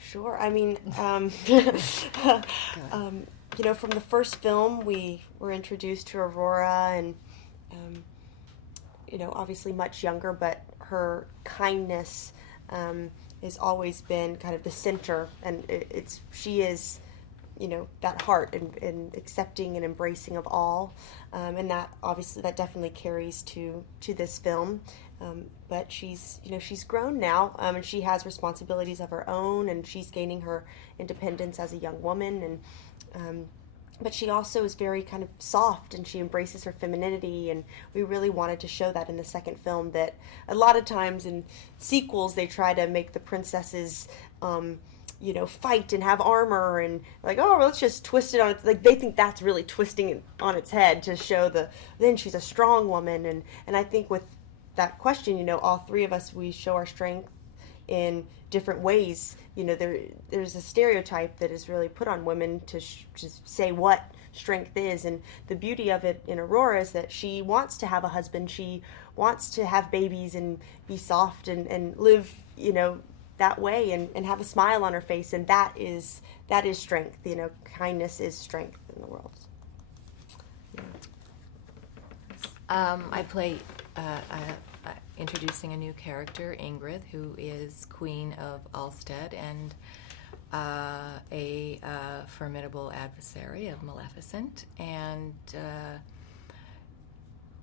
Sure. I mean, from the first film, we were introduced to Aurora, and um, obviously much younger, but her kindness has always been kind of the center, and she is, that heart and accepting and embracing of all, and that obviously that definitely carries to this film. But she's grown now, and she has responsibilities of her own, and she's gaining her independence as a young woman, and but she also is very kind of soft, and she embraces her femininity, and we really wanted to show that in the second film. That a lot of times in sequels they try to make the princesses fight and have armor, and like, oh, let's just twist it on its, like, they think that's really twisting it on its head to show then she's a strong woman. And I think with that question, all three of us, we show our strength in different ways. There's a stereotype that is really put on women to just say what strength is, and the beauty of it in Aurora is that she wants to have a husband, she wants to have babies and be soft and live that way, and have a smile on her face, and that is strength. Kindness is strength in the world. I play introducing a new character, Ingrid, who is Queen of Ulstead and a formidable adversary of Maleficent. And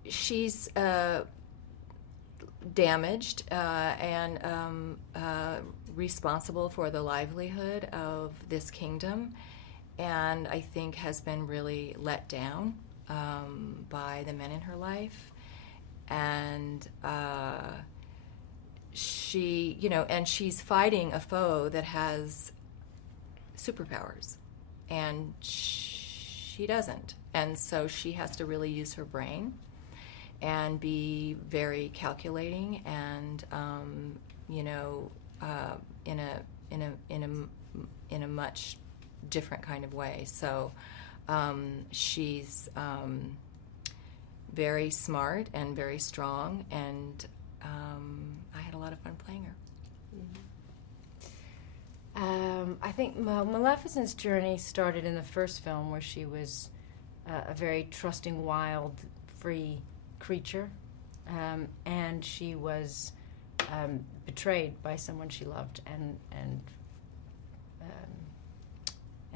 she's damaged and responsible for the livelihood of this kingdom, and I think has been really let down by the men in her life. And she's fighting a foe that has superpowers, and she doesn't. And so she has to really use her brain and be very calculating, and in a much different kind of way. So she's very smart and very strong, and I had a lot of fun playing her. I think Maleficent's journey started in the first film, where she was a very trusting, wild, free creature, and she was betrayed by someone she loved and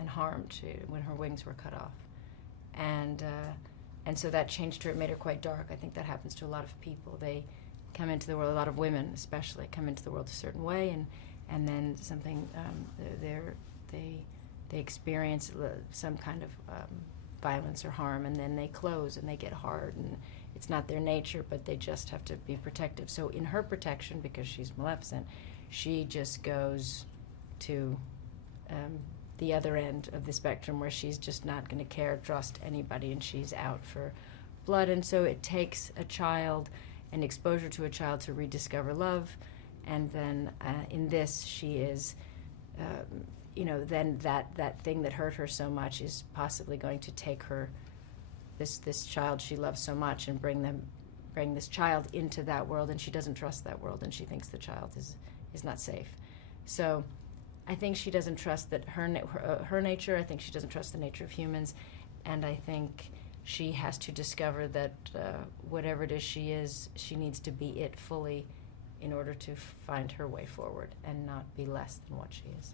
harmed when her wings were cut off, and so that changed her. It made her quite dark. I think that happens to a lot of people. They come into the world, a lot of women especially, come into the world a certain way, and then something, they experience some kind of violence or harm, and then they close and they get hard, and it's not their nature, but they just have to be protective. So in her protection, because she's Maleficent, she just goes to the other end of the spectrum, where she's just not going to care, trust anybody, and she's out for blood. And so it takes a child and exposure to a child to rediscover love, and then in this she is, then that thing that hurt her so much is possibly going to take her, this child she loves so much, and bring this child into that world, and she doesn't trust that world, and she thinks the child is not safe. So I think she doesn't trust that her nature. I think she doesn't trust the nature of humans, and I think she has to discover that whatever it is she is, she needs to be it fully in order to find her way forward and not be less than what she is.